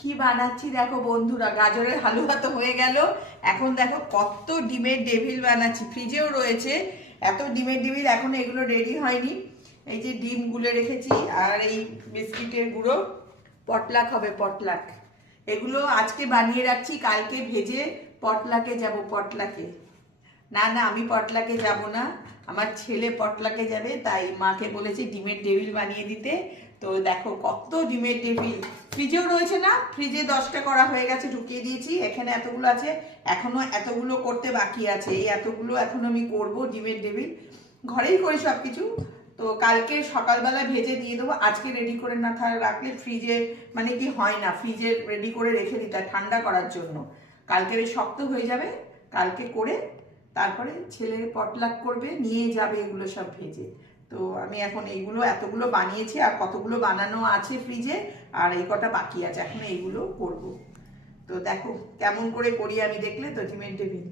কি বানাচ্ছি দেখো বন্ধুরা, গাজরের হালুয়া তো হয়ে গেল। এখন দেখো কত ডিমের ডেভিল বানাচ্ছি, ফ্রিজেও রয়েছে এত ডিমের ডেভিল। এখন এগুলো রেডি হয়নি। এই যে ডিম গুলে রেখেছি, আর এই বিস্কিটের গুঁড়ো। পটলাক হবে, পটলাক। এগুলো আজকে বানিয়ে রাখছি, কালকে ভেজে পটলাকে যাব। পটলাকে না না, আমি পটলাকে যাব না, আমার ছেলে পটলাকে যাবে। তাই মাকে বলেছি ডিমের টেবিল বানিয়ে দিতে। তো দেখো কত ডিমের টেবিল, ফ্রিজেও রয়েছে না, ফ্রিজে 10টা করা হয়ে গেছে, ঢুকিয়ে দিয়েছি। এখানে এতগুলো আছে, এখনো এতগুলো করতে বাকি আছে। এই এতগুলো এখন আমি করব ডিমের টেবিল। ঘরেই করি সব কিছু। তো কালকে সকালবেলা ভেজে দিয়ে দেবো, আজকে রেডি করে না রাখলে ফ্রিজে মানে কি হয় না, ফ্রিজে রেডি করে রেখে দিতে হয় ঠান্ডা করার জন্য। কালকে বেশ শক্ত হয়ে যাবে, কালকে করে তারপরে ছেলে পটলাক করবে, নিয়ে যাবে এগুলো সব ভেজে। তো আমি এখন এইগুলো এতগুলো বানিয়েছি, আর কতগুলো বানানো আছে ফ্রিজে, আর এই কটা বাকি আছে, এখন এইগুলো করব। তো দেখো কেমন করে করি আমি, দেখলে তো ডিমের টেবিল।